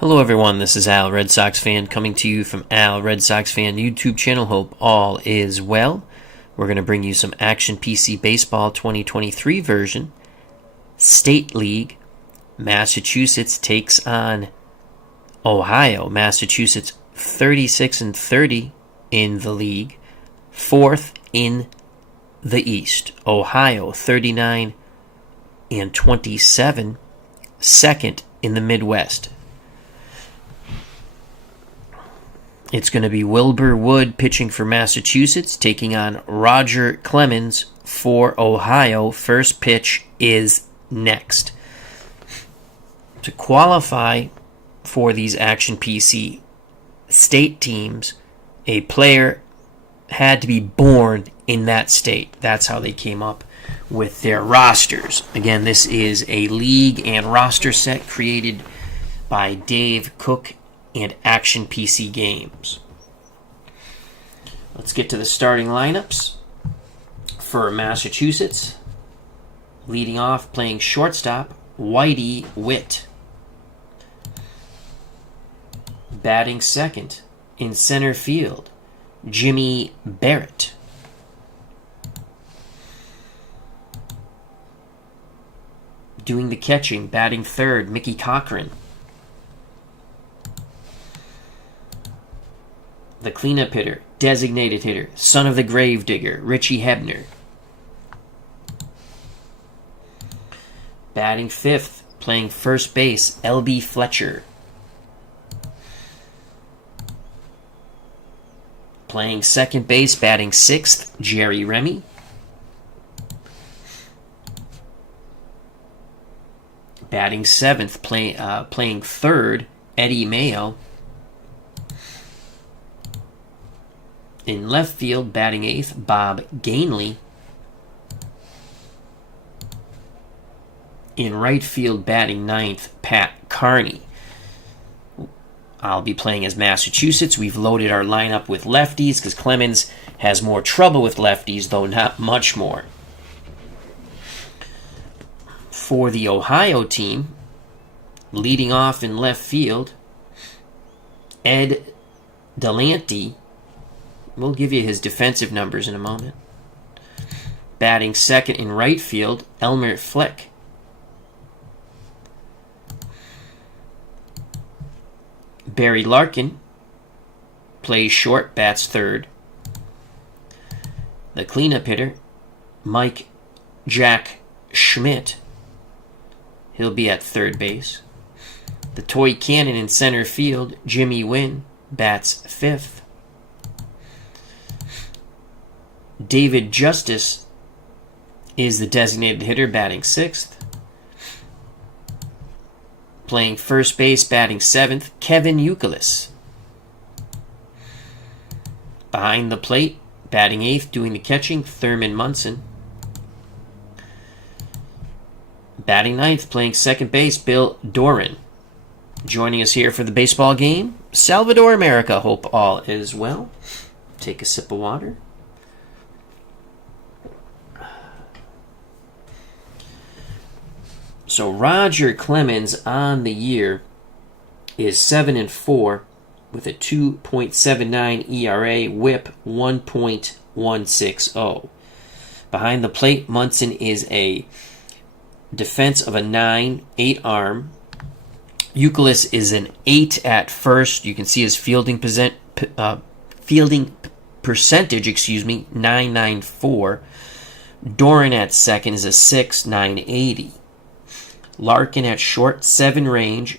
Hello everyone, this is Al, Red Sox fan, coming to you from Al, Red Sox fan YouTube channel. Hope all is well. We're going to bring you some Action PC Baseball 2023 version. State League. Massachusetts takes on Ohio. Massachusetts 36-30 in the league. Fourth in the East. Ohio 39-27. Second in the Midwest. It's going to be Wilbur Wood pitching for Massachusetts, taking on Roger Clemens for Ohio. First pitch is next. To qualify for these Action PC state teams, a player had to be born in that state. That's how they came up with their rosters. Again, this is a league and roster set created by Dave Cook and Action PC Games. Let's get to the starting lineups for Massachusetts. Leading off, playing shortstop, Whitey Witt. Batting second, in center field, Jimmy Barrett. Doing the catching, batting third, Mickey Cochran. The cleanup hitter, designated hitter, son of the gravedigger, Richie Hebner. Batting fifth, playing first base, L.B. Fletcher. Playing second base, batting sixth, Jerry Remy. Batting seventh, playing third, Eddie Mayo. In left field, batting eighth, Bob Gainley. In right field, batting ninth, Pat Carney. I'll be playing as Massachusetts. We've loaded our lineup with lefties because Clemens has more trouble with lefties, though not much more. For the Ohio team, leading off in left field, Ed Delante. We'll give you his defensive numbers in a moment. Batting second in right field, Elmer Flick. Barry Larkin plays short, bats third. The cleanup hitter, Mike Jack Schmidt. He'll be at third base. The toy cannon in center field, Jimmy Wynn, bats fifth. David Justice is the designated hitter, batting sixth. Playing first base, batting seventh, Kevin Youkilis. Behind the plate, batting eighth, doing the catching, Thurman Munson. Batting ninth, playing second base, Bill Doran. Joining us here for the baseball game, Salvador America. Hope all is well. Take a sip of water. So Roger Clemens on the year is 7-4 with a 2.79 ERA, WHIP 1.160. Behind the plate, Munson is a defense of a 9, 8 arm. Youkilis is an 8 at first. You can see his fielding percentage, 994. Doran at second is a 6, 980. Larkin at short, 7 range.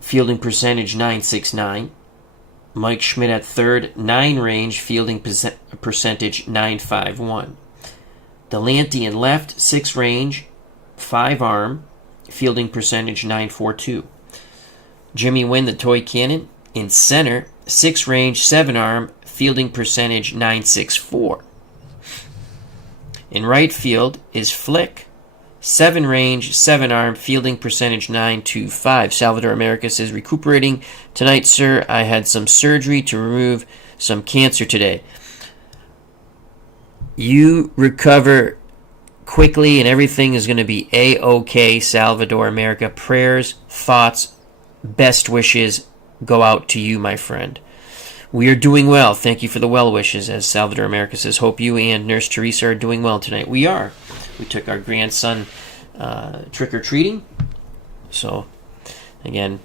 Fielding percentage, 969. Mike Schmidt at third, 9 range. Fielding percentage, 951. Delante in left, 6 range, 5 arm. Fielding percentage, 942. Jimmy Wynn, the toy cannon, in center, 6 range, 7 arm. Fielding percentage, 964. In right field is Flick, 7 range, 7 arm, fielding percentage 925. Salvador America says, recuperating tonight, sir. I had some surgery to remove some cancer today. You recover quickly, and everything is going to be A-OK, Salvador America. Prayers, thoughts, best wishes go out to you, my friend. We are doing well. Thank you for the well wishes. As Salvador America says, hope you and Nurse Teresa are doing well tonight. We are. We took our grandson trick-or-treating. So, again,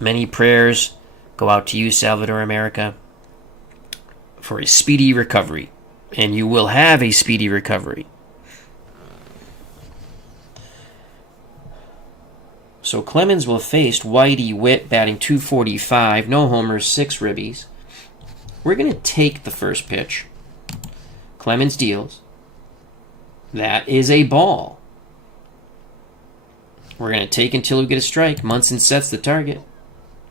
many prayers go out to you, Salvador America, for a speedy recovery. And you will have a speedy recovery. So Clemens will face Whitey Witt, batting .245, no homers, 6 ribbies. We're going to take the first pitch. Clemens deals. That is a ball. We're going to take until we get a strike. Munson sets the target.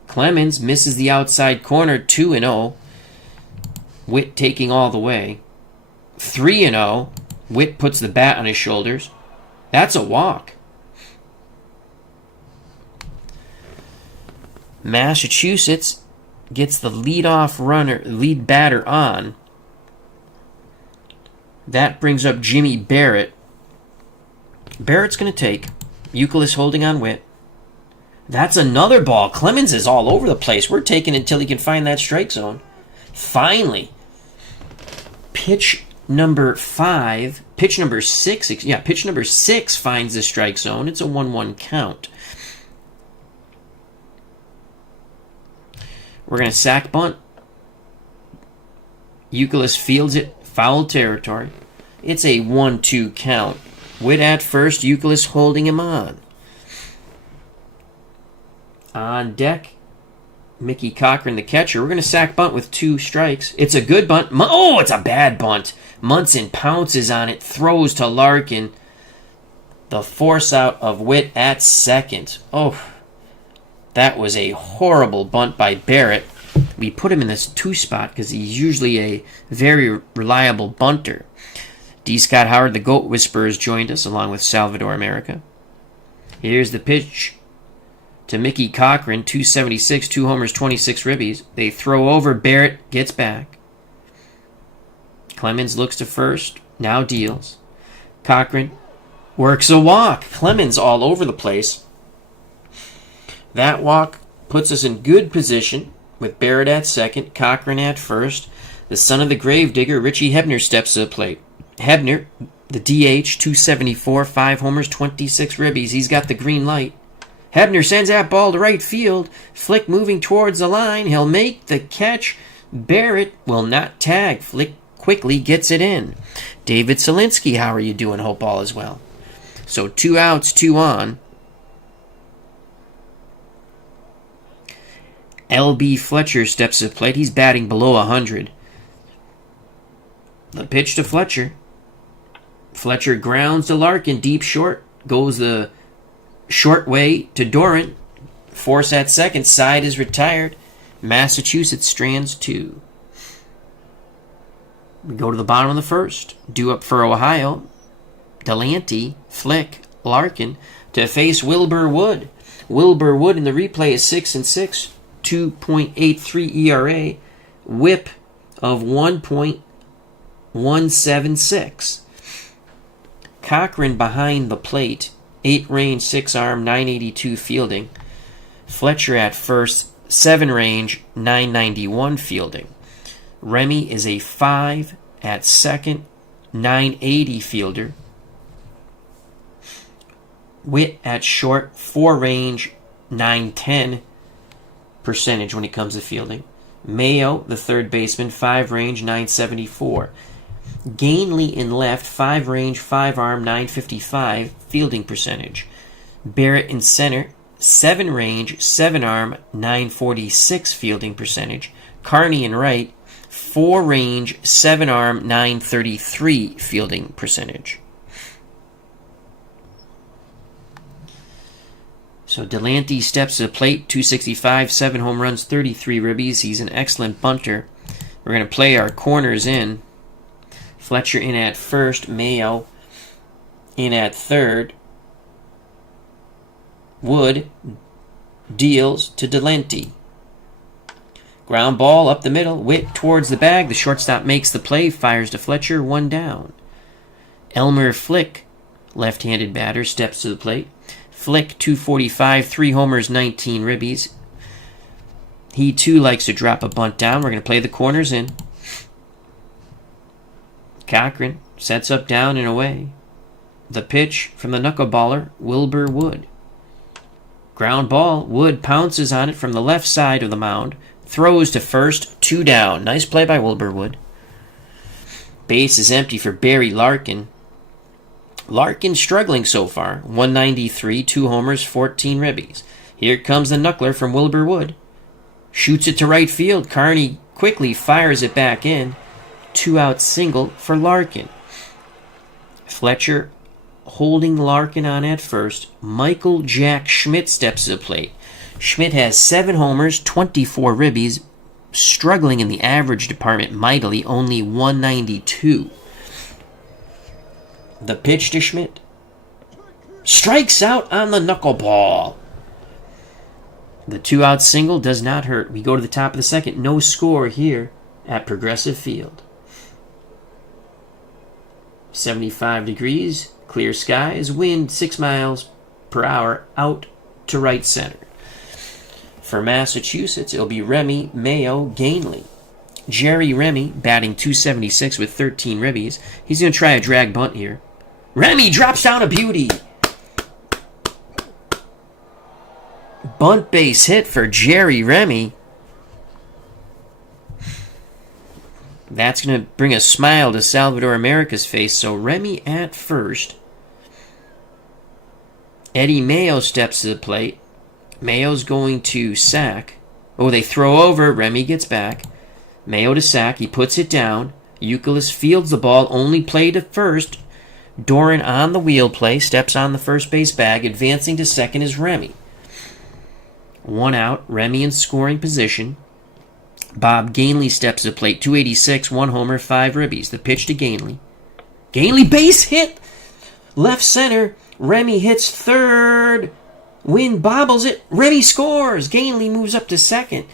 Clemens misses the outside corner, 2-0. Witt taking all the way. 3-0. Witt puts the bat on his shoulders. That's a walk. Massachusetts gets the lead batter on. That brings up Jimmy Barrett. Barrett's going to take. Youkilis holding on Witt. That's another ball. Clemens is all over the place. We're taking until he can find that strike zone. Finally. Pitch number 6 finds the strike zone. It's a 1-1 count. We're going to sack bunt. Youkilis fields it, foul territory. It's a 1-2 count. Witt at first, Youkilis holding him on. On deck, Mickey Cochran, the catcher. We're going to sack bunt with 2 strikes. It's a good bunt. Oh, it's a bad bunt. Munson pounces on it, throws to Larkin. The force out of Witt at second. Oh, that was a horrible bunt by Barrett. We put him in this 2 spot because he's usually a very reliable bunter. D. Scott Howard, the Goat Whisperer, has joined us along with Salvador America. Here's the pitch to Mickey Cochran, 276, 2 homers, 26 ribbies. They throw over. Barrett gets back. Clemens looks to first, now deals. Cochran works a walk. Clemens all over the place. That walk puts us in good position with Barrett at second, Cochran at first. The son of the gravedigger, Richie Hebner, steps to the plate. Hebner, the DH, 274, 5 homers, 26 ribbies. He's got the green light. Hebner sends that ball to right field. Flick moving towards the line. He'll make the catch. Barrett will not tag. Flick quickly gets it in. David Selinsky, how are you doing? Hope all is well. So 2 outs, 2 on. L.B. Fletcher steps to the plate. He's batting below 100. The pitch to Fletcher. Fletcher grounds to Larkin. Deep short. Goes the short way to Doran. Force at second. Side is retired. Massachusetts strands 2. We go to the bottom of the first. Due up for Ohio. Delante, Flick, Larkin to face Wilbur Wood. Wilbur Wood in the replay is 6-6. 2.83 ERA, whip of 1.176. Cochran behind the plate, 8 range, 6 arm, 982 fielding. Fletcher at first, 7 range, 991 fielding. Remy is a 5 at second, 980 fielder. Witt at short, 4 range, 910 percentage when it comes to fielding. Mayo, the third baseman, 5 range, 974. Gainley in left, 5 range, 5 arm, 955 fielding percentage. Barrett in center, 7 range, 7 arm, 946 fielding percentage. Carney in right, 4 range, 7 arm, 933 fielding percentage. So Delante steps to the plate, 265, 7 home runs, 33 ribbies. He's an excellent bunter. We're going to play our corners in. Fletcher in at first, Mayo in at third. Wood deals to Delante. Ground ball up the middle, Witt towards the bag. The shortstop makes the play, fires to Fletcher, 1 down. Elmer Flick, left-handed batter, steps to the plate. Flick, 245, 3 homers, 19 ribbies. He, too, likes to drop a bunt down. We're going to play the corners in. Cochran sets up down and away. The pitch from the knuckleballer, Wilbur Wood. Ground ball. Wood pounces on it from the left side of the mound. Throws to first. 2 down. Nice play by Wilbur Wood. Base is empty for Barry Larkin. Larkin struggling so far. 193, 2 homers, 14 ribbies. Here comes the knuckler from Wilbur Wood. Shoots it to right field. Carney quickly fires it back in. 2-out single for Larkin. Fletcher holding Larkin on at first. Michael Jack Schmidt steps to the plate. Schmidt has 7 homers, 24 ribbies, struggling in the average department mightily, only 192. The pitch to Schmidt. Strikes out on the knuckleball. The 2-out single does not hurt. We go to the top of the second. No score here at Progressive Field. 75 degrees, clear skies, wind 6 miles per hour out to right center. For Massachusetts, it'll be Remy, Mayo, Gainley. Jerry Remy batting .276 with 13 ribbies. He's going to try a drag bunt here. Remy drops down a beauty. Bunt base hit for Jerry Remy. That's going to bring a smile to Salvador America's face. So Remy at first. Eddie Mayo steps to the plate. Mayo's going to sack. Oh, they throw over. Remy gets back. Mayo to sack. He puts it down. Youkilis fields the ball. Only play to first. Doran on the wheel play. Steps on the first base bag. Advancing to second is Remy. 1 out. Remy in scoring position. Bob Gainley steps to the plate. 286, 1 homer, 5 ribbies. The pitch to Gainley. Gainley base hit. Left center. Remy hits third. Wind bobbles it. Remy scores. Gainley moves up to second.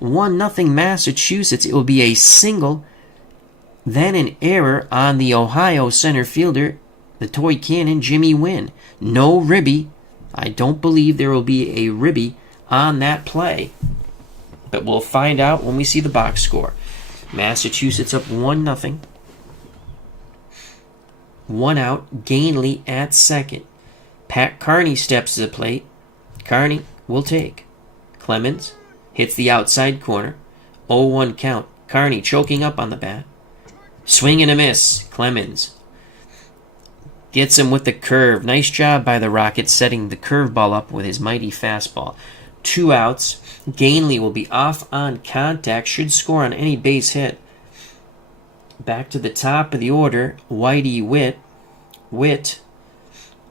1-0 Massachusetts. It will be a single. Then an error on the Ohio center fielder, the toy cannon, Jimmy Wynn. No ribby. I don't believe there will be a ribby on that play. But we'll find out when we see the box score. Massachusetts up 1-0. 1 out. Gainley at second. Pat Carney steps to the plate. Carney will take. Clemens hits the outside corner. 0-1 count. Carney choking up on the bat. Swing and a miss. Clemens gets him with the curve. Nice job by the Rockets setting the curveball up with his mighty fastball. 2 outs. Gainley will be off on contact. Should score on any base hit. Back to the top of the order. Whitey Witt. Witt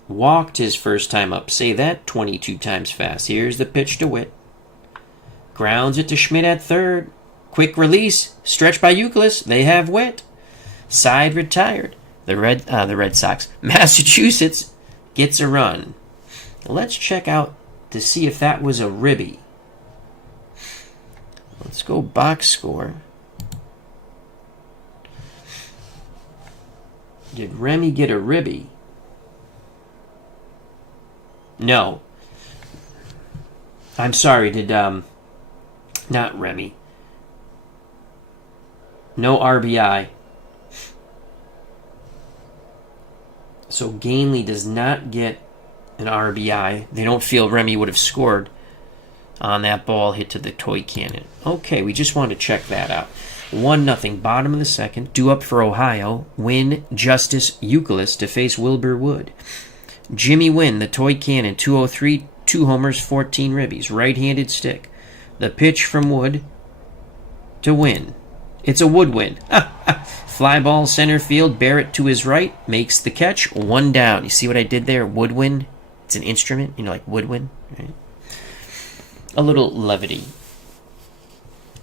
walked his first time up. Say that 22 times fast. Here's the pitch to Witt. Grounds it to Schmidt at third. Quick release. Stretch by Youkilis. They have Witt. Side retired. The Red Sox. Massachusetts gets a run. Let's check out to see if that was a ribby. Let's go box score. Did Remy get a ribby? No. I'm sorry, did, not Remy. No RBI. So Gainley does not get an RBI. They don't feel Remy would have scored on that ball hit to the toy cannon. Okay, we just wanted to check that out. 1-0, bottom of the second. Due up for Ohio. Wynn, Justice, Youkilis to face Wilbur Wood. Jimmy Wynn, the toy cannon, 203, 2 homers, 14 ribbies. Right-handed stick. The pitch from Wood to Wynn. It's a Wood win. Fly ball center field. Barrett to his right. Makes the catch. 1 down. You see what I did there? Woodwind. It's an instrument. You know, like woodwind. Right? A little levity.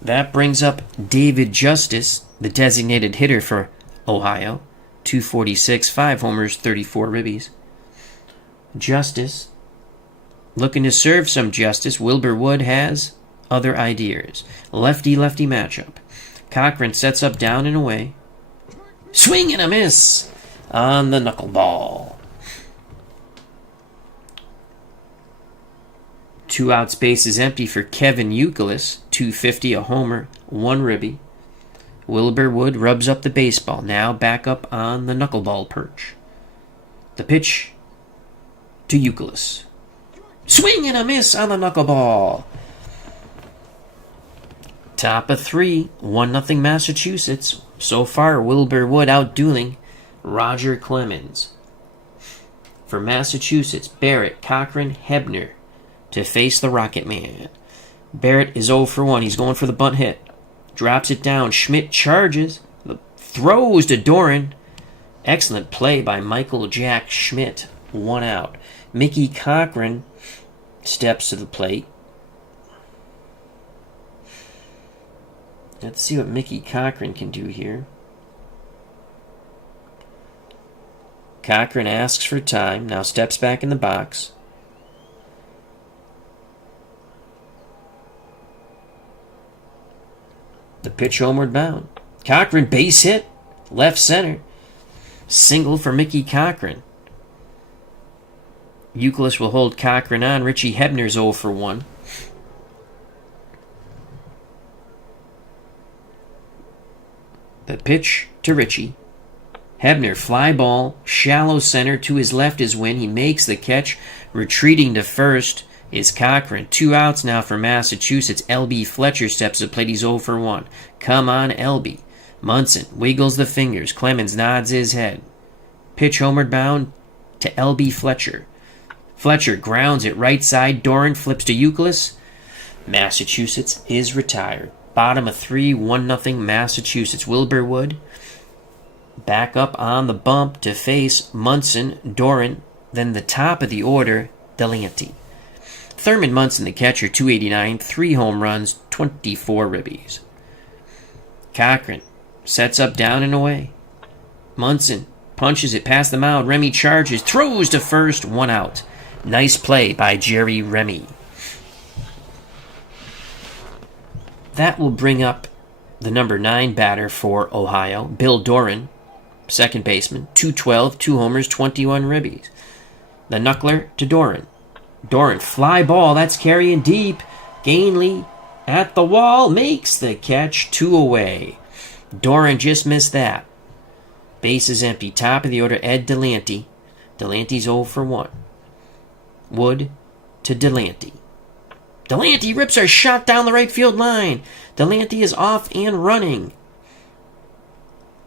That brings up David Justice, the designated hitter for Ohio. 246, 5 homers, 34 ribbies. Justice. Looking to serve some justice. Wilbur Wood has other ideas. Lefty-lefty matchup. Cochran sets up down and away. Swing and a miss. on the knuckleball. 2 outs, base is empty for Kevin Youkilis. .250, a homer, 1 ribby. Wilbur Wood rubs up the baseball. Now back up on the knuckleball perch. The pitch to Youkilis. Swing and a miss on the knuckleball. Top of 3, 1-0 Massachusetts. So far, Wilbur Wood outdueling Roger Clemens. For Massachusetts, Barrett, Cochran, Hebner to face the Rocket Man. Barrett is 0 for 1. He's going for the bunt hit. Drops it down. Schmidt charges. Throws to Doran. Excellent play by Michael Jack Schmidt. 1 out. Mickey Cochran steps to the plate. Let's see what Mickey Cochran can do here. Cochran asks for time. Now steps back in the box. The pitch homeward bound. Cochran base hit. Left center. Single for Mickey Cochran. Youkilis will hold Cochran on. Richie Hebner's 0 for 1. The pitch to Richie. Hebner, fly ball, shallow center. To his left is Wynn. He makes the catch. Retreating to first is Cochran. 2 outs now for Massachusetts. L.B. Fletcher steps to the plate. He's 0 for 1. Come on, L.B. Munson wiggles the fingers. Clemens nods his head. Pitch homeward bound to L.B. Fletcher. Fletcher grounds it right side. Doran flips to Youkilis. Massachusetts is retired. Bottom of 3, 1-0 Massachusetts. Wilbur Wood back up on the bump to face Munson, Doran, then the top of the order, Delahanty. Thurman Munson, the catcher, 289, 3 home runs, 24 ribbies. Cochran sets up down and away. Munson punches it past the mound. Remy charges, throws to first, 1 out. Nice play by Jerry Remy. That will bring up the number 9 batter for Ohio, Bill Doran, second baseman, 212, 2 homers, 21 ribbies. The knuckler to Doran. Doran, fly ball, that's carrying deep. Gainley at the wall, makes the catch, 2 away. Doran just missed that. Base is empty. Top of the order, Ed Delahanty. Delahanty's 0 for 1. Wood to Delahanty. Delahanty rips a shot down the right field line. Delahanty is off and running.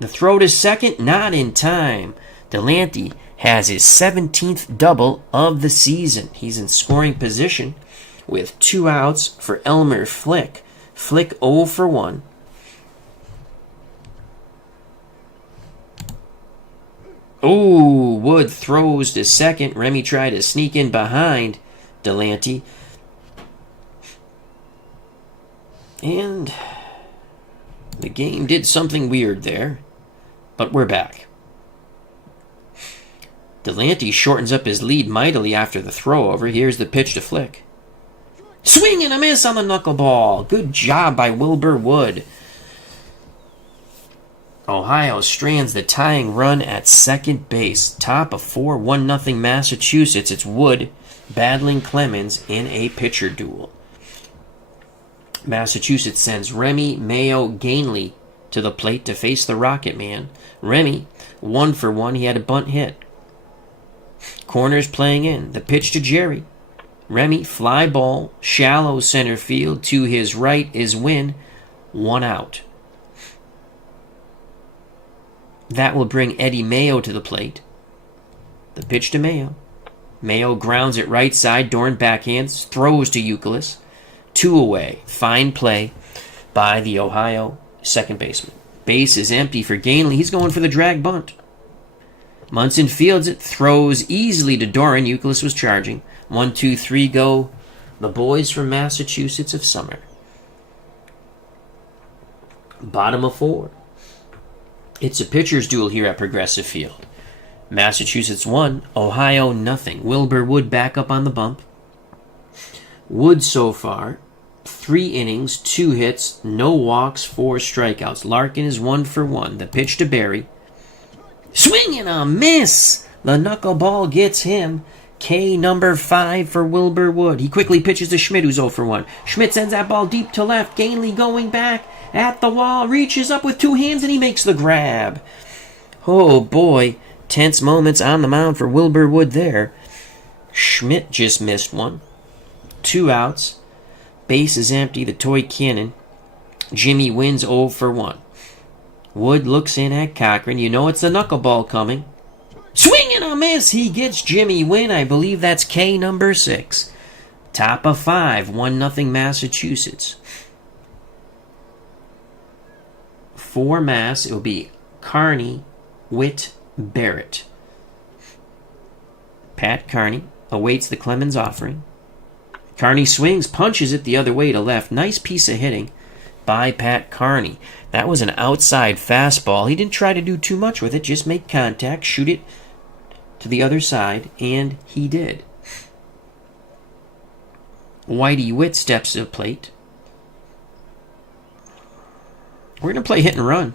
The throw to second, not in time. Delahanty has his 17th double of the season. He's in scoring position with 2 outs for Elmer Flick. Flick 0 for 1. Oh, Wood throws to second. Remy tried to sneak in behind Delahanty. And the game did something weird there. But we're back. Delahanty shortens up his lead mightily after the throw over. Here's the pitch to Flick. Swing and a miss on the knuckleball. Good job by Wilbur Wood. Ohio strands the tying run at second base. Top of 4, 1-0 Massachusetts. It's Wood battling Clemens in a pitcher duel. Massachusetts sends Remy, Mayo, Gainley to the plate to face the Rocket Man. Remy, 1 for 1. He had a bunt hit. Corners playing in. The pitch to Jerry. Remy, fly ball, shallow center field. To his right is Wynn. 1 out. That will bring Eddie Mayo to the plate. The pitch to Mayo. Mayo grounds it right side. Doran backhands. Throws to Youkilis. 2 away. Fine play by the Ohio second baseman. Base is empty for Gainley. He's going for the drag bunt. Munson fields it. Throws easily to Doran. Youkilis was charging. 1, 2, 3 go. The boys from Massachusetts of summer. Bottom of 4. It's a pitcher's duel here at Progressive Field. Massachusetts 1, Ohio nothing. Wilbur Wood back up on the bump. Wood so far, 3 innings, 2 hits, no walks, 4 strikeouts. Larkin is 1 for 1. The pitch to Barry. Swing and a miss. The knuckleball gets him. K number 5 for Wilbur Wood. He quickly pitches to Schmidt, who's 0 for 1. Schmidt sends that ball deep to left. Gainley going back at the wall. Reaches up with 2 hands, and he makes the grab. Oh, boy. Tense moments on the mound for Wilbur Wood there. Schmidt just missed one. 2 outs. Base is empty. The toy cannon. Jimmy wins 0 for 1. Wood looks in at Cochran. You know it's the knuckleball coming. Swing and a miss. He gets Jimmy win. I believe that's K number 6. Top of 5. 1-0 Massachusetts. For Mass, it will be Carney, Witt, Barrett. Pat Carney awaits the Clemens offering. Carney swings, punches it the other way to left. Nice piece of hitting by Pat Carney. That was an outside fastball. He didn't try to do too much with it, just make contact, shoot it to the other side, and he did. Whitey Witt steps to the plate. We're going to play hit and run.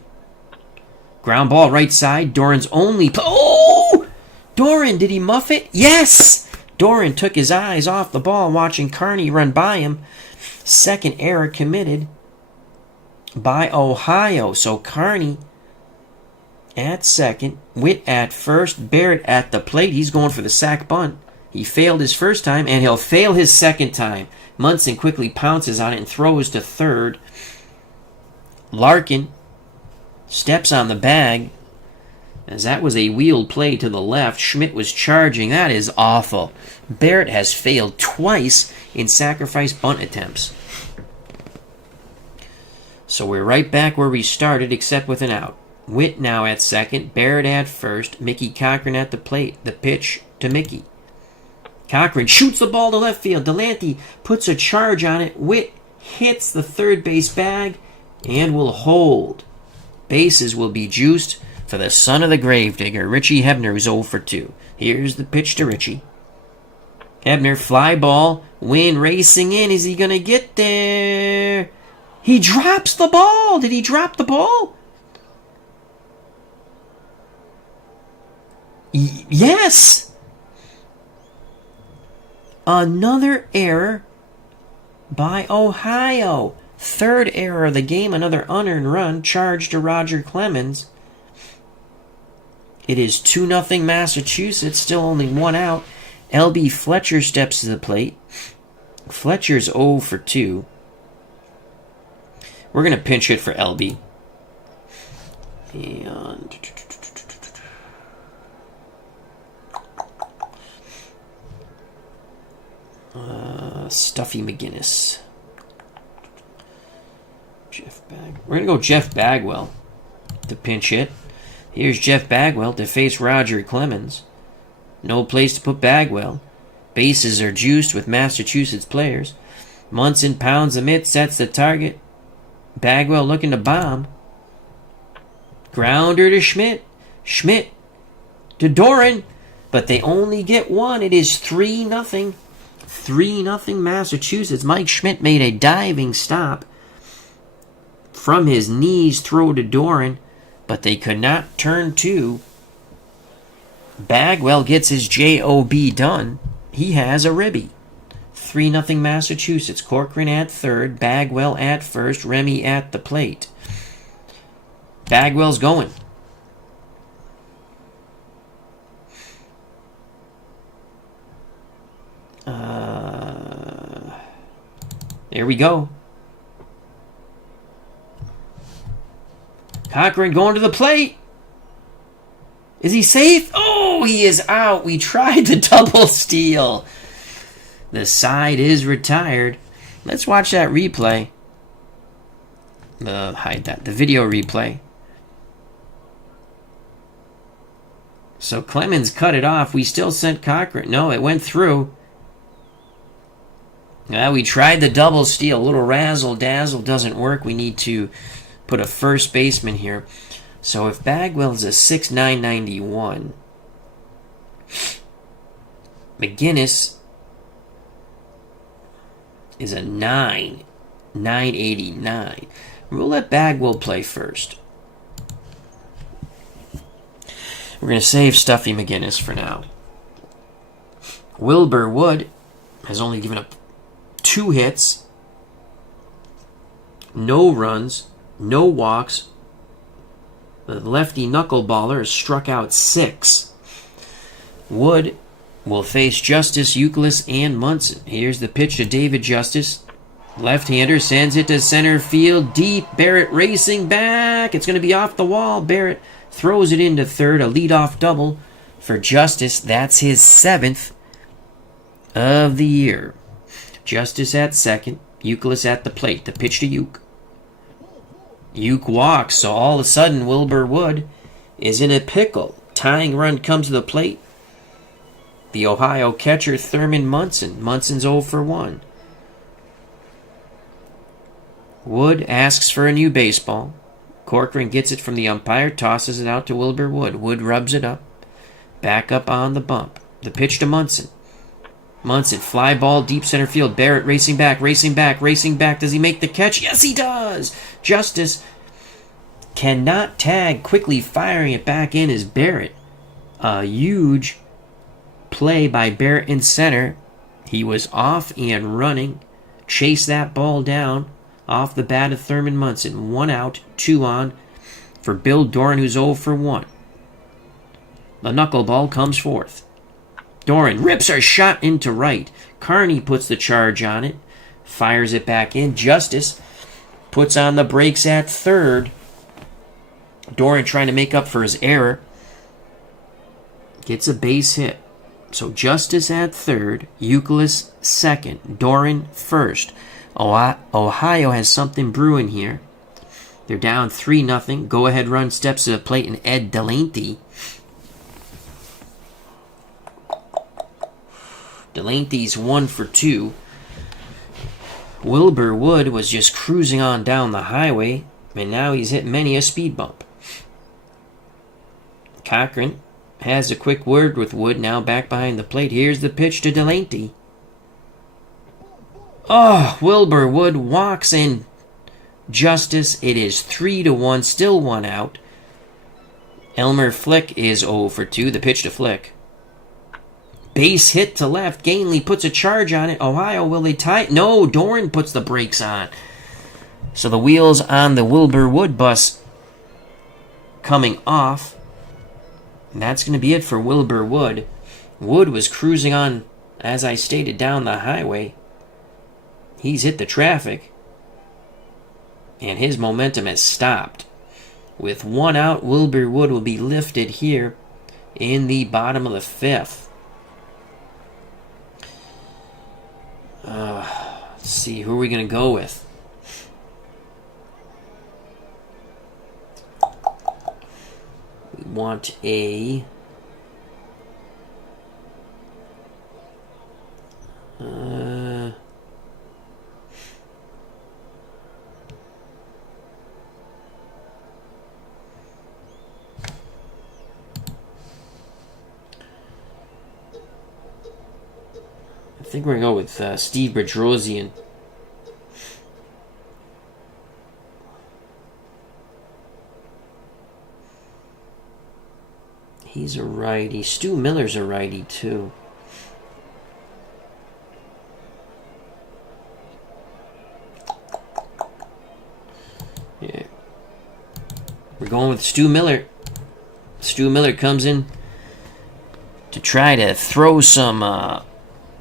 Ground ball right side. Doran's only play. Oh! Doran, did he muff it? Yes! Doran took his eyes off the ball watching Carney run by him. Second error committed by Ohio. So Carney at second, Witt at first, Barrett at the plate. He's going for the sac bunt. He failed his first time, and he'll fail his second time. Munson quickly pounces on it and throws to third. Larkin steps on the bag, as that was a wheeled play to the left. Schmidt was charging. That is awful. Barrett has failed twice in sacrifice bunt attempts. So we're right back where we started, except with an out. Witt now at second, Barrett at first, Mickey Cochran at the plate. The pitch to Mickey. Cochran shoots the ball to left field. Delante puts a charge on it. Witt hits the third base bag and will hold. Bases will be juiced for the son of the gravedigger, Richie Hebner, who's 0 for 2. Here's the pitch to Richie. Hebner, fly ball, Wynn racing in. Is he going to get there? He drops the ball. Did he drop the ball? Yes! Another error by Ohio. Third error of the game, another unearned run charged to Roger Clemens. It is 2-0 Massachusetts, still only 1 out. L.B. Fletcher steps to the plate. Fletcher's 0 for 2. We're going to pinch hit for L.B. And Stuffy McGinnis. We're going to go Jeff Bagwell to pinch hit. Here's Jeff Bagwell to face Roger Clemens. No place to put Bagwell. Bases are juiced with Massachusetts players. Munson pounds the mitt, sets the target. Bagwell looking to bomb. Grounder to Schmidt. Schmidt to Doran. But they only get one. It is 3-0. 3-0 Massachusetts. Mike Schmidt made a diving stop from his knees, throw to Doran, but they could not turn two. Bagwell gets his job done. He has a ribby. 3-0 Massachusetts. Corcoran at third, Bagwell at first, Remy at the plate. Bagwell's going. There we go. Cochran going to the plate. Is he safe? Oh, he is out. We tried the double steal. The side is retired. Let's watch that replay. Hide that. The video replay. So Clemens cut it off. We still sent Cochran. No, it went through. We tried the double steal. A little razzle-dazzle doesn't work. We need to put a first baseman here. So if Bagwell is a 6'9", 91, McGinnis is a 9'89". We'll let Bagwell play first. We're going to save Stuffy McGinnis for now. Wilbur Wood has only given up 2 hits, no runs, no walks. The lefty knuckleballer has struck out 6. Wood will face Justice, Youkilis, and Munson. Here's the pitch to David Justice. Left-hander sends it to center field deep. Barrett racing back. It's going to be off the wall. Barrett throws it into third. A leadoff double for Justice. That's his 7th of the year. Justice at second. Youkilis at the plate. The pitch to Uke. Uke walks, so all of a sudden Wilbur Wood is in a pickle. Tying run comes to the plate. The Ohio catcher, Thurman Munson. Munson's 0 for 1. Wood asks for a new baseball. Corcoran gets it from the umpire, tosses it out to Wilbur Wood. Wood rubs it up. Back up on the bump. The pitch to Munson. Munson, fly ball, deep center field. Barrett racing back, racing back, racing back. Does he make the catch? Yes, he does! Justice cannot tag. Quickly firing it back in is Barrett. A huge play by Barrett in center. He was off and running. Chased that ball down off the bat of Thurman Munson. 1 out, 2 on for Bill Doran, who's 0 for 1. The knuckleball comes forth. Doran rips a shot into right. Carney puts the charge on it. Fires it back in. Justice puts on the brakes at third. Doran trying to make up for his error. Gets a base hit. So Justice at third. Youkilis second. Doran first. Ohio has something brewing here. They're down 3-0. Go-ahead run steps to the plate, and Ed Delahanty. Delahanty's 1 for 2. Wilbur Wood was just cruising on down the highway, and now he's hit many a speed bump. Cochran has a quick word with Wood, now back behind the plate. Here's the pitch to Delahanty. Oh, Wilbur Wood walks in. Justice. It is 3-1, still 1 out. Elmer Flick is 0 for 2. The pitch to Flick. Base hit to left. Gainley puts a charge on it. Ohio, will they tie it? No, Doran puts the brakes on. So the wheels on the Wilbur Wood bus coming off. And that's going to be it for Wilbur Wood. Wood was cruising on, as I stated, down the highway. He's hit the traffic. And his momentum has stopped. With 1 out, Wilbur Wood will be lifted here in the bottom of the 5th. Let's see, who are we going to go with? We want a... I think we're going to go with Steve Bedrosian. He's a righty. Stu Miller's a righty, too. Yeah. We're going with Stu Miller. Stu Miller comes in to try to throw some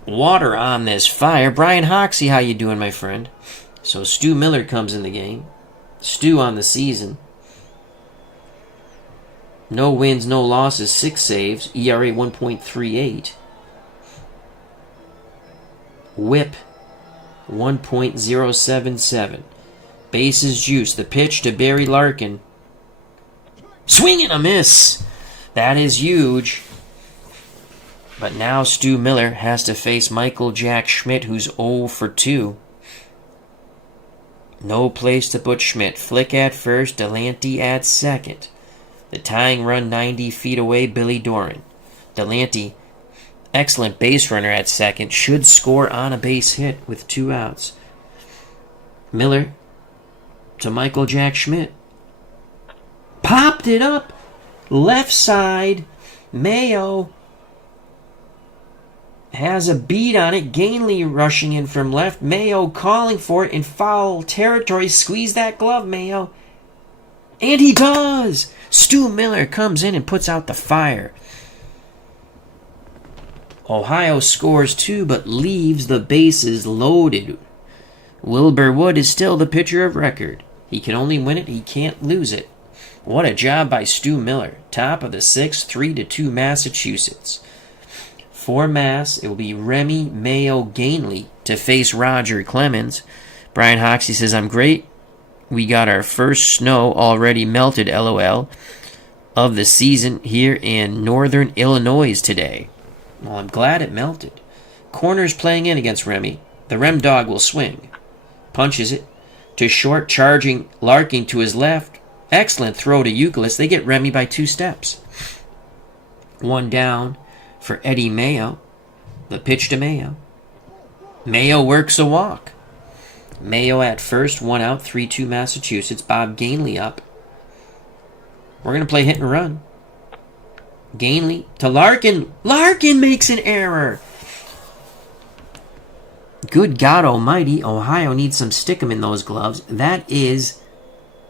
water on this fire. Brian Hoxie, how you doing, my friend? So Stu Miller comes in the game. Stu on the season. No wins, no losses, 6 saves. ERA 1.38. Whip 1.077. Bases juice. The pitch to Barry Larkin. Swing and a miss. That is huge. But now Stu Miller has to face Michael Jack Schmidt, who's 0 for 2. No place to put Schmidt. Flick at first, Delahanty at second. The tying run 90 feet away, Billy Doran. Delahanty, excellent base runner at second, should score on a base hit with 2 outs. Miller to Michael Jack Schmidt. Popped it up. Left side. Mayo has a beat on it. Gainley rushing in from left. Mayo calling for it in foul territory. Squeeze that glove, Mayo. And he does! Stu Miller comes in and puts out the fire. Ohio scores 2 but leaves the bases loaded. Wilbur Wood is still the pitcher of record. He can only win it, he can't lose it. What a job by Stu Miller. Top of the 6th, 3-2 Massachusetts. For Mass, it will be Remy Mayo Gainley to face Roger Clemens. Brian Hoxie says, I'm great. We got our first snow already melted, LOL, of the season here in northern Illinois today. Well, I'm glad it melted. Corner's playing in against Remy. The Rem dog will swing. Punches it to short, charging Larkin to his left. Excellent throw to Euclid. They get Remy by 2 steps. 1 down for Eddie Mayo. The pitch to Mayo. Mayo works a walk. Mayo at first, 1 out, 3-2 Massachusetts. Bob Gainley up. We're going to play hit and run. Gainley to Larkin. Larkin makes an error. Good God almighty, Ohio needs some stickum in those gloves. That is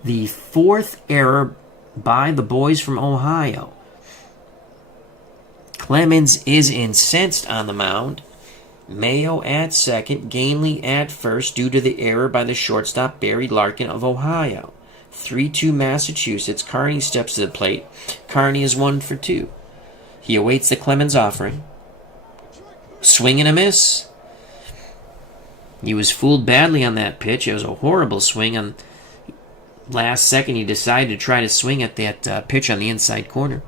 the 4th error by the boys from Ohio. Clemens is incensed on the mound. Mayo at second, Gainley at first due to the error by the shortstop Barry Larkin of Ohio. 3-2 Massachusetts. Carney steps to the plate. Carney is 1 for 2. He awaits the Clemens offering. Swing and a miss. He was fooled badly on that pitch. It was a horrible swing. On last second, he decided to try to swing at that pitch on the inside corner.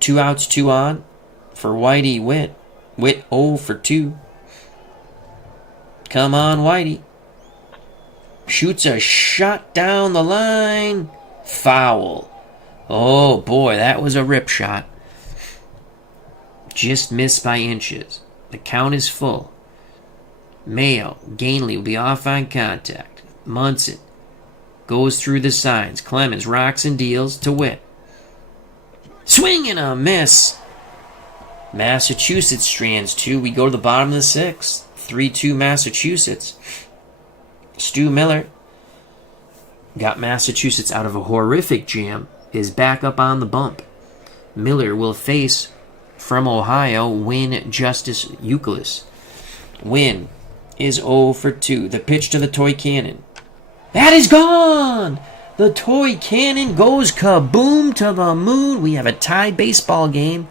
2 outs, 2 on for Whitey Witt. Witt 0 for 2. Come on, Whitey. Shoots a shot down the line. Foul. Oh, boy, that was a rip shot. Just missed by inches. The count is full. Mayo, Gainley will be off on contact. Munson goes through the signs. Clemens rocks and deals to Witt. Swing and a miss. Massachusetts strands 2. We go to the bottom of the 6th. 3-2 Massachusetts. Stu Miller got Massachusetts out of a horrific jam. Is back up on the bump. Miller will face, from Ohio, Win Justice Euclid. Win is 0 for 2. The pitch to the toy cannon. That is gone! The toy cannon goes kaboom to the moon. We have a tie baseball game.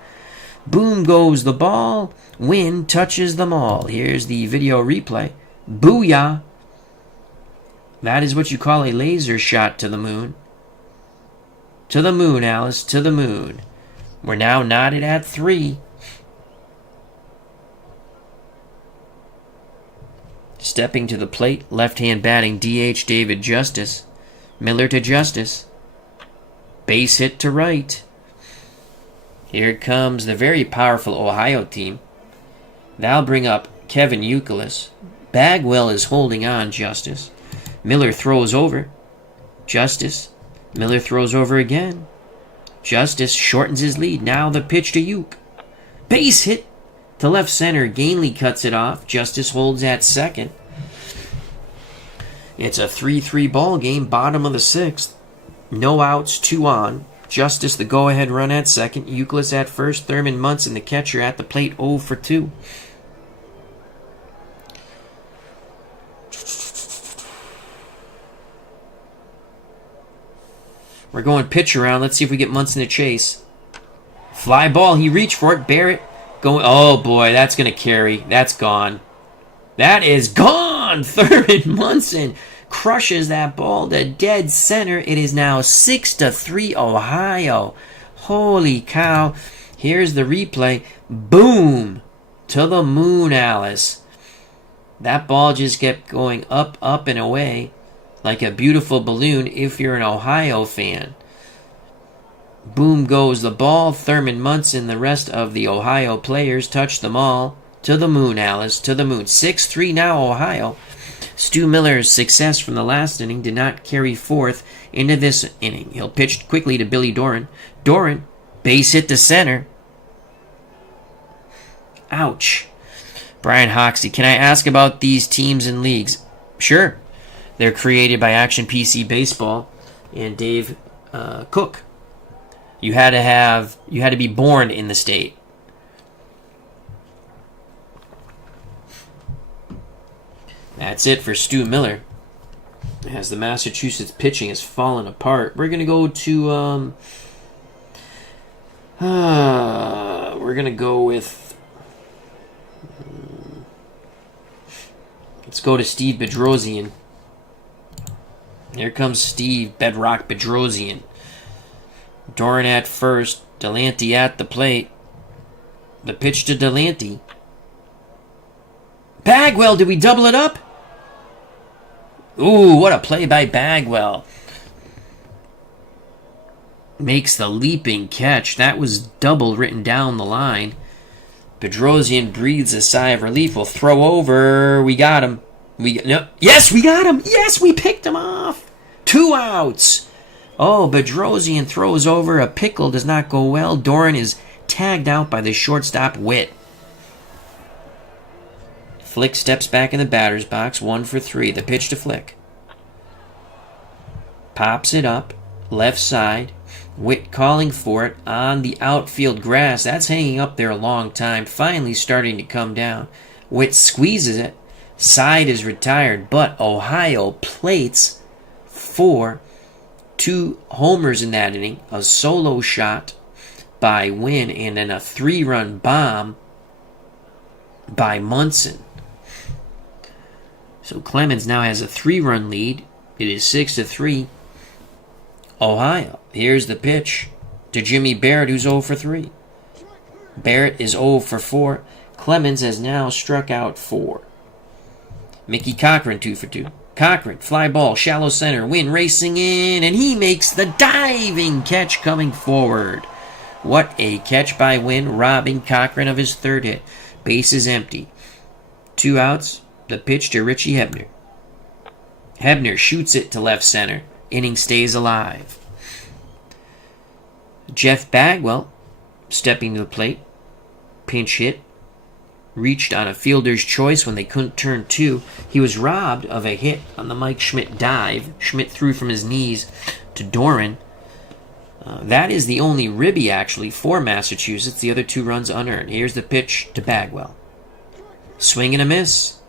Boom goes the ball. Win touches them all. Here's the video replay. Booyah! That is what you call a laser shot to the moon. To the moon, Alice, to the moon. We're now knotted at 3. Stepping to the plate, left-hand batting DH David Justice. Miller to Justice. Base hit to right. Here comes the very powerful Ohio team. They'll bring up Kevin Euclid. Bagwell is holding on Justice. Miller throws over. Justice. Miller throws over again. Justice shortens his lead. Now the pitch to Uke. Base hit to left center. Gainley cuts it off. Justice holds at second. It's a 3-3 ball game, bottom of the 6th. No outs, 2 on. Justice the go-ahead run at second. Euclid at first. Thurman Munson, the catcher, at the plate, 0 for 2. We're going pitch around. Let's see if we get Munson to chase. Fly ball. He reached for it. Barrett going. Oh, boy. That's going to carry. That's gone. That is gone. Thurman Munson crushes that ball to dead center. It is now 6-3 Ohio. Holy cow. Here's the replay. Boom. To the moon, Alice. That ball just kept going up, up, and away. Like a beautiful balloon if you're an Ohio fan. Boom goes the ball. Thurman Munson, the rest of the Ohio players touch them all. To the moon, Alice, to the moon. 6-3 now, Ohio. Stu Miller's success from the last inning did not carry forth into this inning. He'll pitch quickly to Billy Doran. Doran Base hit to center. Ouch. Brian Hoxie, can I ask about these teams and leagues? Sure. They're created by Action PC Baseball and Dave Cook. You had to be born in the state. That's it for Stu Miller. As the Massachusetts pitching has fallen apart, we're gonna go to we're gonna go with let's go to Steve Bedrosian. Here comes Steve Bedrock Bedrosian. Doran at first, Delante at the plate. The pitch to Delante. Bagwell, did we double it up? Ooh, what a play by Bagwell. Makes the leaping catch. That was double written down the line. Bedrosian breathes a sigh of relief. We'll throw over. We got him. Yes, we got him. Yes, we picked him off. 2 outs. Oh, Bedrosian throws over. A pickle does not go well. Doran is tagged out by the shortstop, Witt. Flick steps back in the batter's box. 1 for 3. The pitch to Flick. Pops it up. Left side. Witt calling for it on the outfield grass. That's hanging up there a long time. Finally starting to come down. Witt squeezes it. Side is retired, but Ohio plates for 2 homers in that inning. A solo shot by Wynn and then a 3-run bomb by Munson. So Clemens now has a 3-run lead. It is 6-3. Ohio. Here's the pitch to Jimmy Barrett, who's 0 for 3. Barrett is 0 for 4. Clemens has now struck out 4. Mickey Cochran 2 for 2. Cochran, fly ball, shallow center, Wynn racing in, and he makes the diving catch coming forward. What a catch by Wynn, robbing Cochran of his 3rd hit. Base is empty. 2 outs. The pitch to Richie Hebner. Hebner shoots it to left center. Inning stays alive. Jeff Bagwell stepping to the plate. Pinch hit. Reached on a fielder's choice when they couldn't turn 2. He was robbed of a hit on the Mike Schmidt dive. Schmidt threw from his knees to Doran. That is the only ribby, actually, for Massachusetts. The other 2 runs unearned. Here's the pitch to Bagwell. Swing and a miss.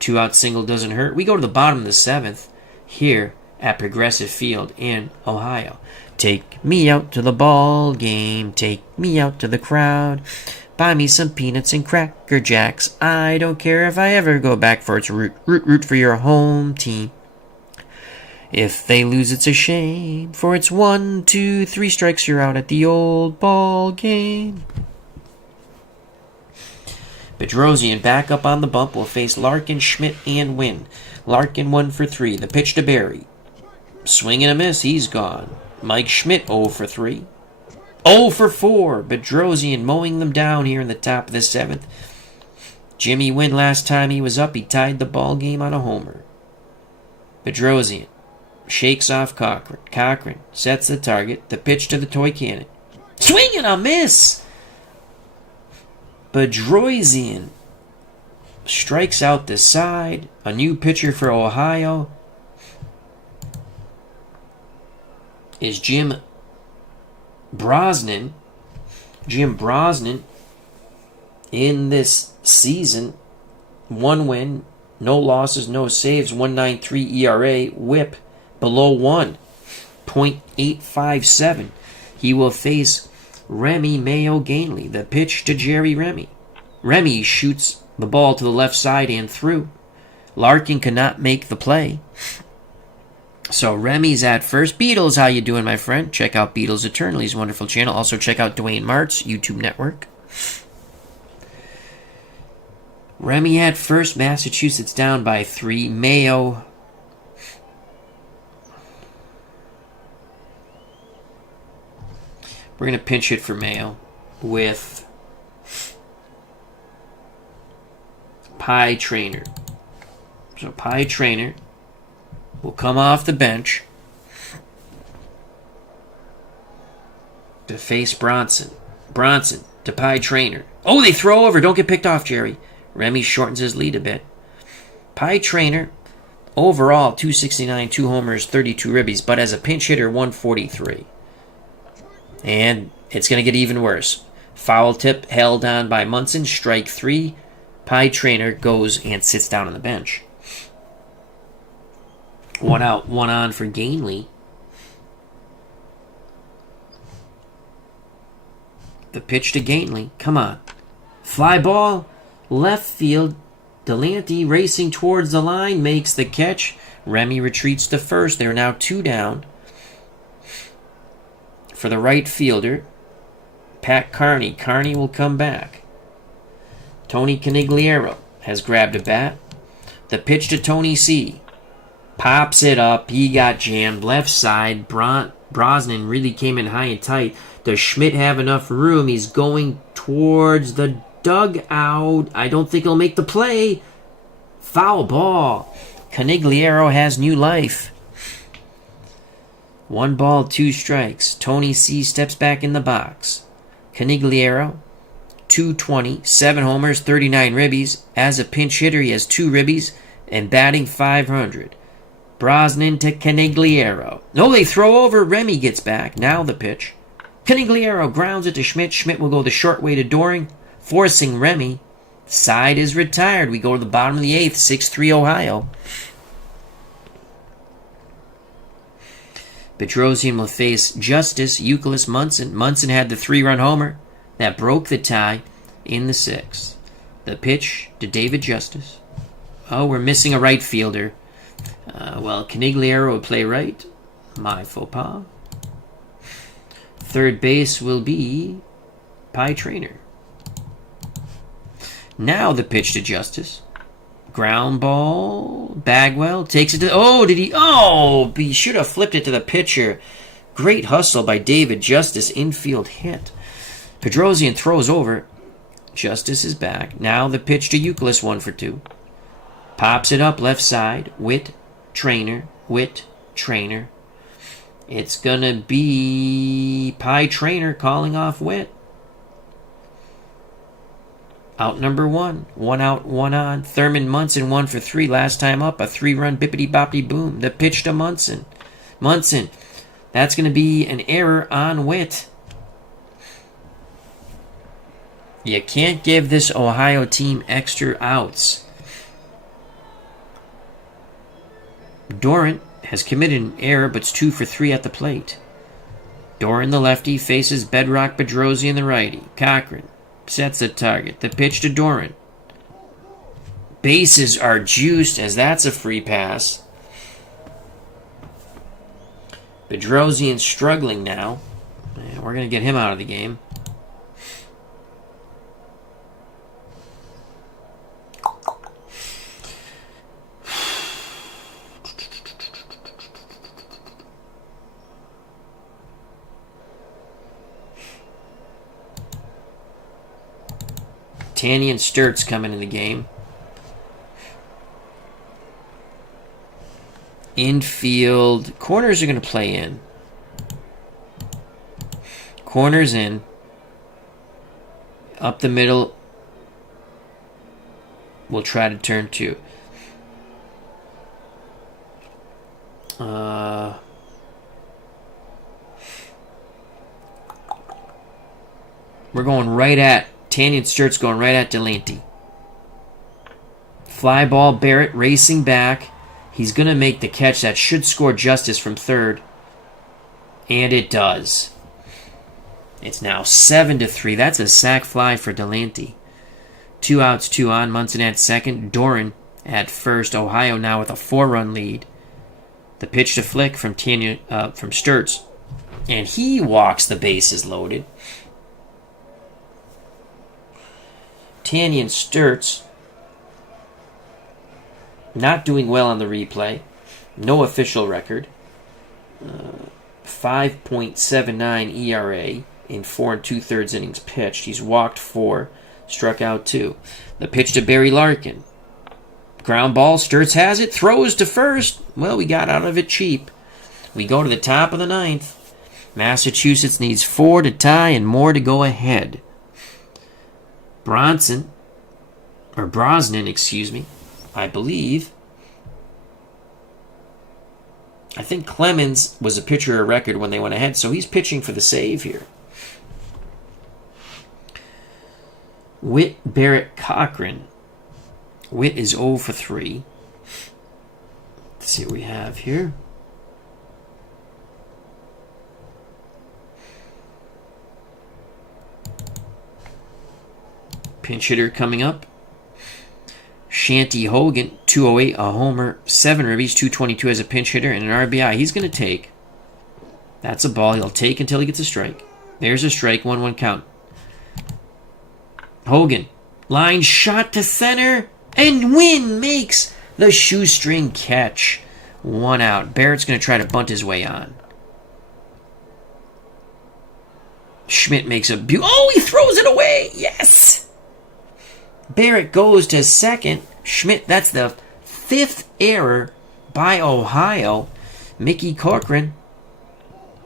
2-out single doesn't hurt. We go to the bottom of the 7th here at Progressive Field in Ohio. Take me out to the ball game. Take me out to the crowd. Buy me some peanuts and Cracker Jacks. I don't care if I ever go back for its root. Root for your home team. If they lose, it's a shame. For it's 1, 2, 3 strikes, you're out at the old ball game. Bedrosian back up on the bump will face Larkin, Schmidt, and Wynn. Larkin 1 for 3. The pitch to Barry. Swing and a miss. He's gone. Mike Schmidt 0 for 3. 0 for 4. Bedrosian mowing them down here in the top of the 7th. Jimmy Wynn, last time he was up, he tied the ball game on a homer. Bedrosian shakes off Cochran. Cochran sets the target. The pitch to the toy cannon. Swing and a miss. Bedrosian strikes out the side. A new pitcher for Ohio is Jim Brosnan. Jim Brosnan in this season, 1 win, no losses, no saves, 1.93 ERA, whip below 1, .857. He will face Remy Mayo Gainley. The pitch to Jerry Remy. Remy shoots the ball to the left side and through. Larkin cannot make the play. So Remy's at first. Beatles, how you doing, my friend? Check out Beatles Eternal. He's a wonderful channel. Also check out Dwayne Mart's YouTube network. Remy at first. Massachusetts down by 3. Mayo. We're going to pinch hit for Mayo with Pie Trainer. So Pie Trainer will come off the bench. to face Bronson. Bronson to Pie Trainer. Oh, they throw over. Don't get picked off, Jerry. Remy shortens his lead a bit. Pie Trainer, overall, 269, 2 homers, 32 ribbies, but as a pinch hitter, 143. And it's going to get even worse. Foul tip held on by Munson, strike 3. Pie Trainer goes and sits down on the bench. 1 out, 1 on for Gainley. The pitch to Gainley. Come on. Fly ball. Left field. Delante racing towards the line. Makes the catch. Remy retreats to first. They're now 2 down. For the right fielder, Pat Carney. Carney will come back. Tony Canigliaro has grabbed a bat. The pitch to Tony C. Pops it up. He got jammed. Left side. Brosnan really came in high and tight. Does Schmidt have enough room? He's going towards the dugout. I don't think he'll make the play. Foul ball. Canigliaro has new life. 1 ball, 2 strikes. Tony C steps back in the box. Canigliaro, 220, 7 homers, 39 ribbies. As a pinch hitter, he has 2 ribbies and batting .500. Brosnan to Canigliaro. No, they throw over. Remy gets back. Now the pitch. Canigliaro grounds it to Schmidt. Schmidt will go the short way to Doring, forcing Remy. Side is retired. We go to the bottom of the 8th, 6-3 Ohio. Bedrosian will face Justice, Euclid, Munson. Munson had the 3-run homer that broke the tie in the 6th. The pitch to David Justice. Oh, we're missing a right fielder. Well, Canigliaro will play right. My faux pas. Third base will be Pie Trainer. Now the pitch to Justice. Ground ball. Bagwell takes it to... Oh, did he... Oh, he should have flipped it to the pitcher. Great hustle by David Justice. Infield hit. Bedrosian throws over. Justice is back. Now the pitch to Euclid, 1 for 2. Pops it up left side. Witt, Trainer. Witt, Trainer. It's going to be Pie Trainer calling off Witt. Out number 1. 1 out, 1 on. Thurman Munson 1 for 3. Last time up, a 3-run bippity-boppity boom. The pitch to Munson. Munson. That's going to be an error on Witt. You can't give this Ohio team extra outs. Doran has committed an error, but it's 2 for 3 at the plate. Doran, the lefty, faces Bedrock Bedrosian, the righty. Cochran sets the target. The pitch to Doran. Bases are juiced as that's a free pass. Bedrosian struggling now. And we're going to get him out of the game. Tanny and Sturt's coming in the game. Infield. Corners are going to play in. Corners in. Up the middle. We'll try to turn 2. We're going right at Tanny and Sturt's going right at Delante. Fly ball, Barrett racing back. He's going to make the catch that should score Justice from third. And it does. It's now 7-3. That's a sac fly for Delante. 2 outs, 2 on. Munson at second. Doran at first. Ohio now with a 4-run lead. The pitch to Flick from Sturt's. And he walks the bases loaded. Tanny and Sturt's not doing well on the replay. No official record. 5.79 ERA in 4 2/3 innings pitched. He's walked 4, struck out 2. The pitch to Barry Larkin. Ground ball, Sturt's has it, throws to first. Well, we got out of it cheap. We go to the top of the 9th. Massachusetts needs 4 to tie and more to go ahead. Brosnan, I believe. I think Clemens was a pitcher of record when they went ahead, so he's pitching for the save here. Witt, Barrett, Cochran. Witt is 0 for 3. Let's see what we have here. Pinch hitter coming up. Shanty Hogan, 208, a homer, 7 ribbies, 222 as a pinch hitter, and an RBI. He's going to take. That's a ball. He'll take until he gets a strike. There's a strike, 1-1 count. Hogan, line shot to center, and Wynn makes the shoestring catch. 1 out. Barrett's going to try to bunt his way on. Schmidt makes a oh, he throws it away. Yes. Barrett goes to second. Schmidt, that's the 5th error by Ohio. Mickey Cochran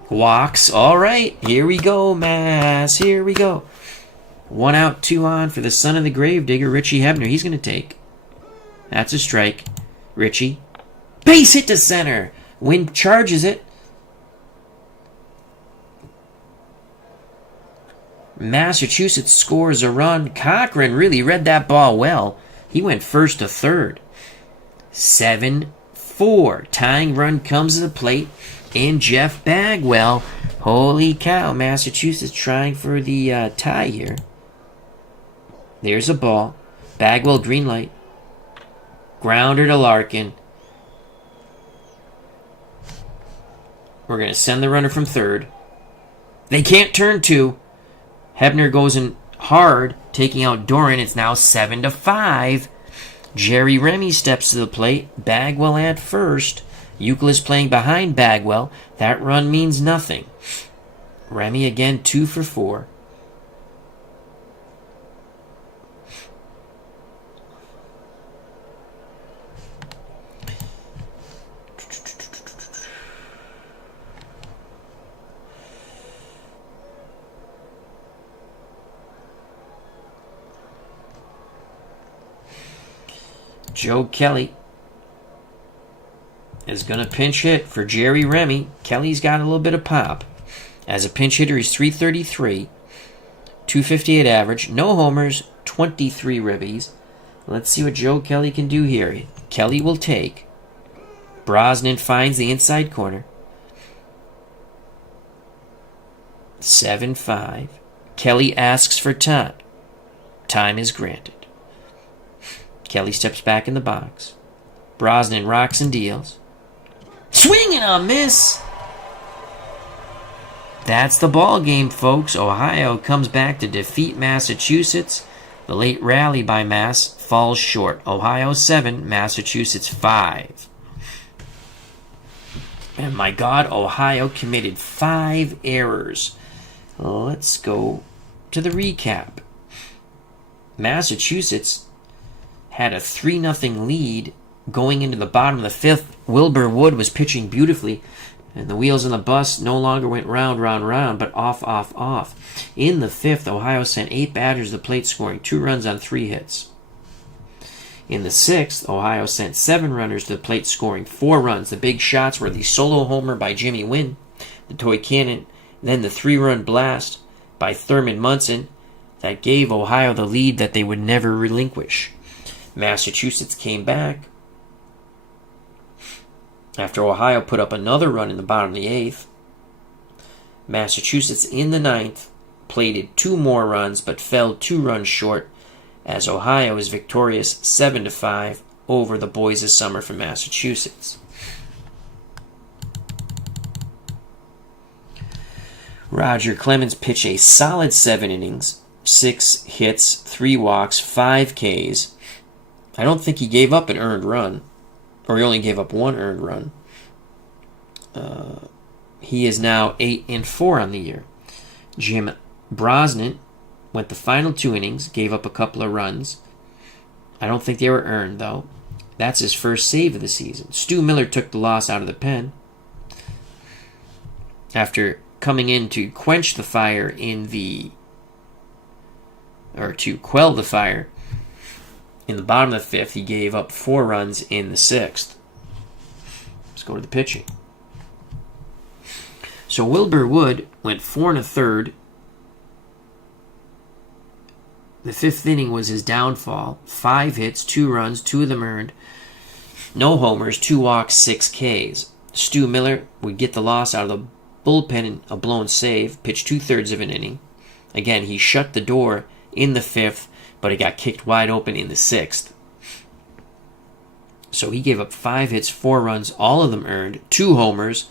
walks. All right, here we go, Mass. Here we go. 1 out, 2 on for the son of the gravedigger, Richie Hebner. He's going to take. That's a strike. Richie. Base hit to center. Wynn charges it. Massachusetts scores a run. Cochran really read that ball well. He went first to third. 7-4. Tying run comes to the plate. And Jeff Bagwell. Holy cow. Massachusetts trying for the tie here. There's a ball. Bagwell green light. Grounder to Larkin. We're going to send the runner from third. They can't turn 2. Hebner goes in hard, taking out Doran. It's now 7-5. Jerry Remy steps to the plate. Bagwell at first. Euclid playing behind Bagwell. That run means nothing. Remy again 2 for 4. Joe Kelly is going to pinch hit for Jerry Remy. Kelly's got a little bit of pop. As a pinch hitter, he's 333, 258 average, no homers, 23 ribbies. Let's see what Joe Kelly can do here. Kelly will take. Brosnan finds the inside corner. 7-5. Kelly asks for time. Time is granted. Kelly steps back in the box. Brosnan rocks and deals. Swing and a miss. That's the ball game, folks. Ohio comes back to defeat Massachusetts. The late rally by Mass falls short. Ohio 7, Massachusetts 5. And my God, Ohio committed 5 errors. Let's go to the recap. Massachusetts had a 3-0 lead going into the bottom of the 5th. Wilbur Wood was pitching beautifully, and the wheels on the bus no longer went round, but off. In the 5th, Ohio sent 8 batters to the plate, scoring 2 runs on 3 hits. In the 6th, Ohio sent 7 runners to the plate, scoring 4 runs. The big shots were the solo homer by Jimmy Wynn, the toy cannon, then the 3-run blast by Thurman Munson that gave Ohio the lead that they would never relinquish. Massachusetts came back after Ohio put up another run in the bottom of the 8th. Massachusetts in the 9th plated 2 more runs but fell 2 runs short as Ohio is victorious 7-5 over the boys of summer from Massachusetts. Roger Clemens pitched a solid 7 innings, 6 hits, 3 walks, 5 Ks. I don't think he gave up an earned run, or he only gave up 1 earned run. He is now 8-4 on the year. Jim Brosnan went the final 2 innings, gave up a couple of runs. I don't think they were earned, though. That's his first save of the season. Stu Miller took the loss out of the pen after coming in to quench the fire to quell the fire in the bottom of the fifth. He gave up 4 runs in the sixth. Let's go to the pitching. So Wilbur Wood went 4 1/3. The fifth inning was his downfall. 5 hits, 2 runs, 2 of them earned. No homers, 2 walks, 6 Ks. Stu Miller would get the loss out of the bullpen in a blown save, pitched 2/3 of an inning. Again, he shut the door in the fifth, but it got kicked wide open in the sixth. So he gave up 5 hits, 4 runs, all of them earned, 2 homers,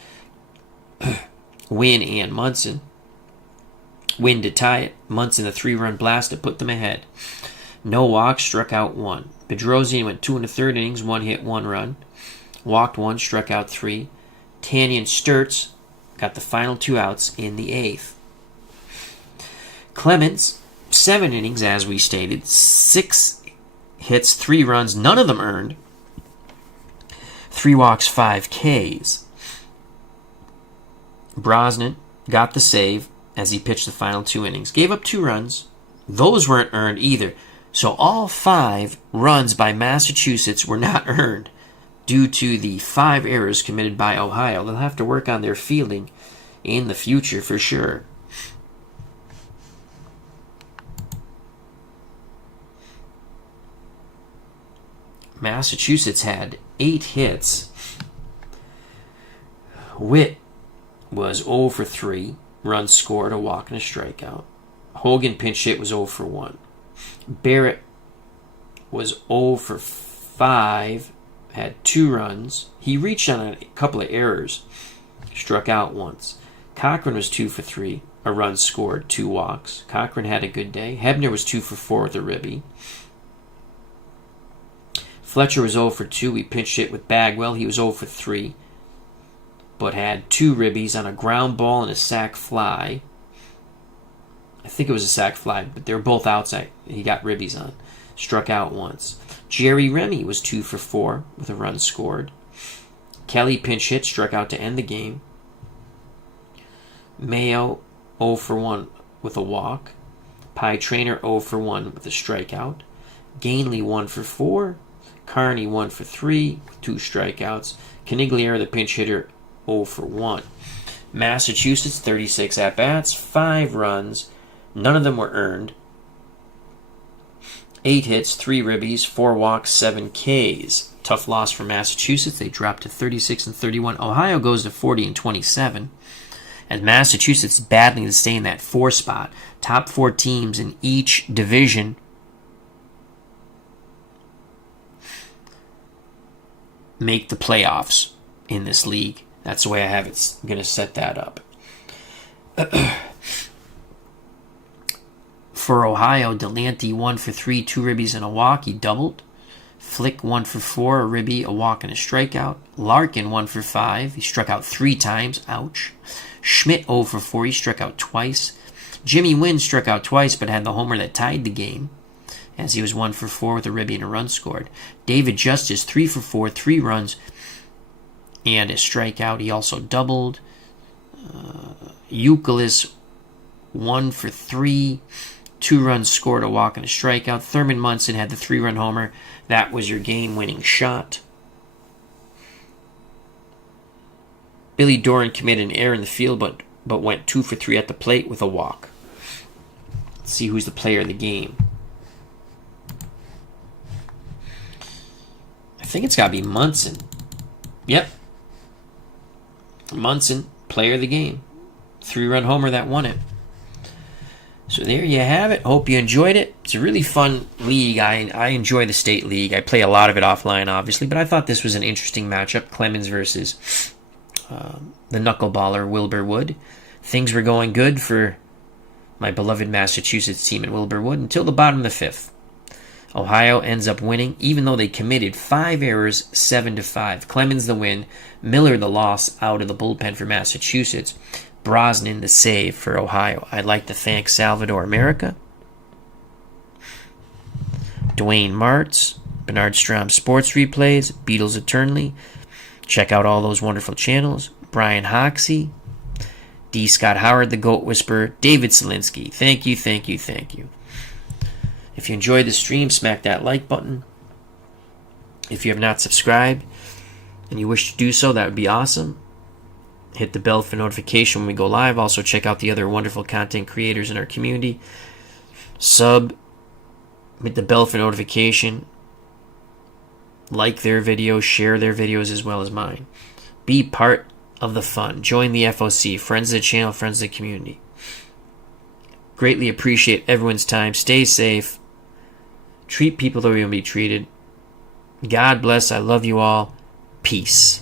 Wynn and Munson. Wynn to tie it, Munson a 3-run blast to put them ahead. No walks, struck out 1. Bedrosian went 2 1/3 innings, 1 hit, 1 run. Walked 1, struck out 3. Tanyan Sturtz got the final 2 outs in the 8th. Clemens, 7 innings, as we stated, 6 hits, 3 runs, none of them earned. 3 walks, 5 Ks. Brosnan got the save as he pitched the final 2 innings. Gave up 2 runs. Those weren't earned either. So all 5 runs by Massachusetts were not earned due to the 5 errors committed by Ohio. They'll have to work on their fielding in the future for sure. Massachusetts had 8 hits. Witt was 0 for 3. Runs scored, a walk and a strikeout. Hogan pinch hit was 0 for 1. Barrett was 0 for 5. Had 2 runs. He reached on a couple of errors. Struck out once. Cochran was 2 for 3. A run scored, 2 walks. Cochran had a good day. Hebner was 2 for 4 with a ribby. Fletcher was 0 for 2. He pinch hit with Bagwell. He was 0 for 3. But had 2 ribbies on a ground ball and a sac fly. I think it was a sac fly, but they were both outside. He got ribbies on. Struck out once. Jerry Remy was 2 for 4 with a run scored. Kelly pinch hit, struck out to end the game. Mayo 0 for 1 with a walk. Pie Trainer 0 for 1 with a strikeout. Gainley 1 for 4. Carney 1 for 3 with 2 strikeouts. Canigliere, the pinch hitter, 0 for 1. Massachusetts, 36 at-bats, 5 runs. None of them were earned. 8 hits, 3 ribbies, 4 walks, 7 Ks. Tough loss for Massachusetts. They dropped to 36 and 31. Ohio goes to 40 and 27. As Massachusetts battling to stay in that 4 spot. Top 4 teams in each division make the playoffs in this league. That's the way I have it. I'm going to set that up. For Ohio, Delante 1 for 3, 2 ribbies and a walk. He doubled. Flick 1 for 4, a ribby, a walk and a strikeout. Larkin 1 for 5. He struck out 3 times. Ouch. Schmidt 0 for 4. He struck out twice. Jimmy Wynn struck out twice but had the homer that tied the game, as he was 1 for 4 with a ribby and a run scored. David Justice 3 for 4, 3 runs and a strikeout. He also doubled. Euclid 1 for 3, 2 runs scored, a walk and a strikeout. Thurman Munson had the 3-run homer. That was your game-winning shot. Billy Doran committed an error in the field, but went 2 for 3 at the plate with a walk. Let's see who's the player of the game. I think it's got to be Munson. Yep. Munson, player of the game. 3-run homer that won it. So there you have it. Hope you enjoyed it. It's a really fun league. I enjoy the state league. I play a lot of it offline, obviously, but I thought this was an interesting matchup. Clemens versus the knuckleballer Wilbur Wood. Things were going good for my beloved Massachusetts team in Wilbur Wood until the bottom of the 5th. Ohio ends up winning, even though they committed 5 errors, 7-5. Clemens the win, Miller the loss out of the bullpen for Massachusetts, Brosnan the save for Ohio. I'd like to thank Salvador America, Dwayne Martz, Bernard Strom Sports Replays, Beatles Eternally. Check out all those wonderful channels. Brian Hoxie, D. Scott Howard, the Goat Whisperer, David Selinsky. Thank you, thank you, thank you. If you enjoyed the stream, smack that like button. If you have not subscribed and you wish to do so, that would be awesome. Hit the bell for notification when we go live. Also, check out the other wonderful content creators in our community. Hit the bell for notification. Like their videos, share their videos as well as mine. Be part of the fun. Join the FOC, friends of the channel, friends of the community. Greatly appreciate everyone's time. Stay safe. Treat people the way you want to be treated. God bless. I love you all. Peace.